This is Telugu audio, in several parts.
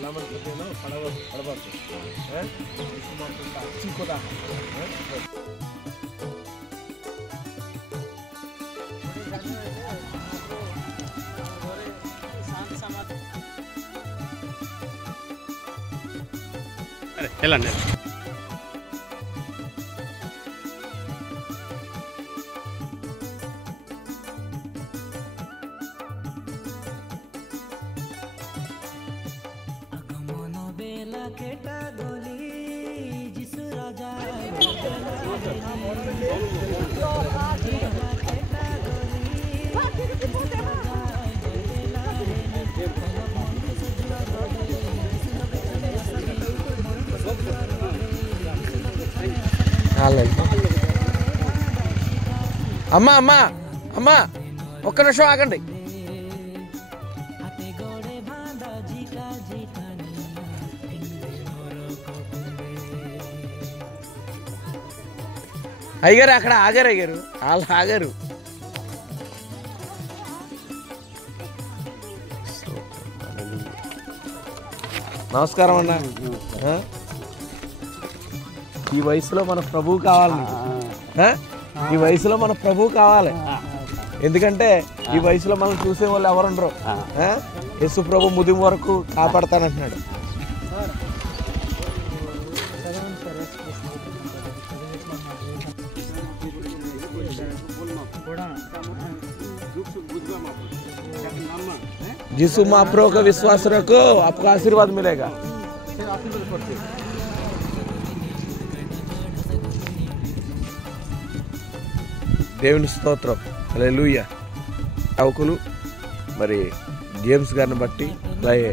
गुलामन कहते हैं ना पड़वा को यीशु माप्रभु का अच्छी खुदा వెళ్ళండి. అమ్మా అమ్మా అమ్మా ఒక్క నిమిషం ఆగండి. అయ్యారు అక్కడ ఆగారు, అయ్యారు వాళ్ళు ఆగారు. నమస్కారం అన్న. ఈ వయసులో మన ప్రభువు కావాలి, ఈ వయసులో మన ప్రభువు కావాలి. ఎందుకంటే ఈ వయసులో మనం చూసే వాళ్ళు ఎవరుండరు. యేసు ప్రభు ముదిం వరకు కాపాడతానంటున్నాడు. यीशु महाप्रभु का विश्वास रखो, आपको आशीर्वाद मिलेगा. దేవుని స్తోత్రం. హల్లెలూయా. అవకులు మరి జేమ్స్ గారిని బట్టి, అలాగే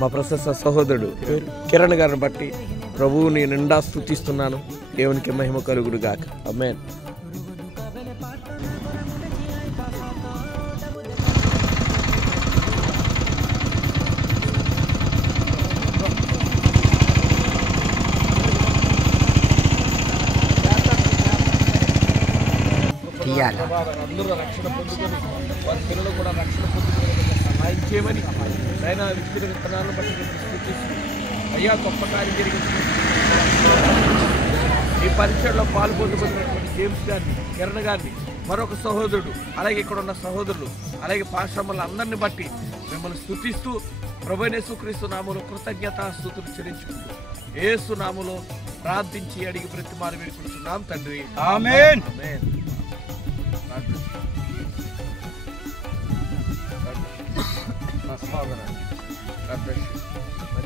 మా ప్రశస్త సహోదరుడు కిరణ్ గారిని బట్టి ప్రభువుని నిండా స్తుతిస్తున్నాను. దేవునికి మహిమ కలుగును గాక. ఆమేన్. అందరూ రక్షణ పొందుకొని వారి పిల్లలు కూడా రక్షణ పొందుకొని సహాయం చేయమని ఆయన వ్యక్తిగత విత్తనాలను బట్టి సూచిస్తూ అయ్యా గొప్ప కార్యం జరిగింది. ఈ పరీక్షల్లో పాలు పొందుకున్నటువంటి జేమ్స్ గారిని, కిరణ్ గారిని, మరొక సహోదరుడు, అలాగే ఇక్కడ ఉన్న సహోదరులు, అలాగే పాశ్రమల అందరిని బట్టి మిమ్మల్ని స్తుతిస్తూ ప్రభువైన యేసుక్రీస్తు నామములో కృతజ్ఞతాస్తుతులు చెల్లించుకుంటూ యేసు నామములో ప్రార్థించి అడిగి ప్రతిమాలు వేడుకుంటున్నాం తండ్రి. ఆమేన్. ఆమేన్. God bless you.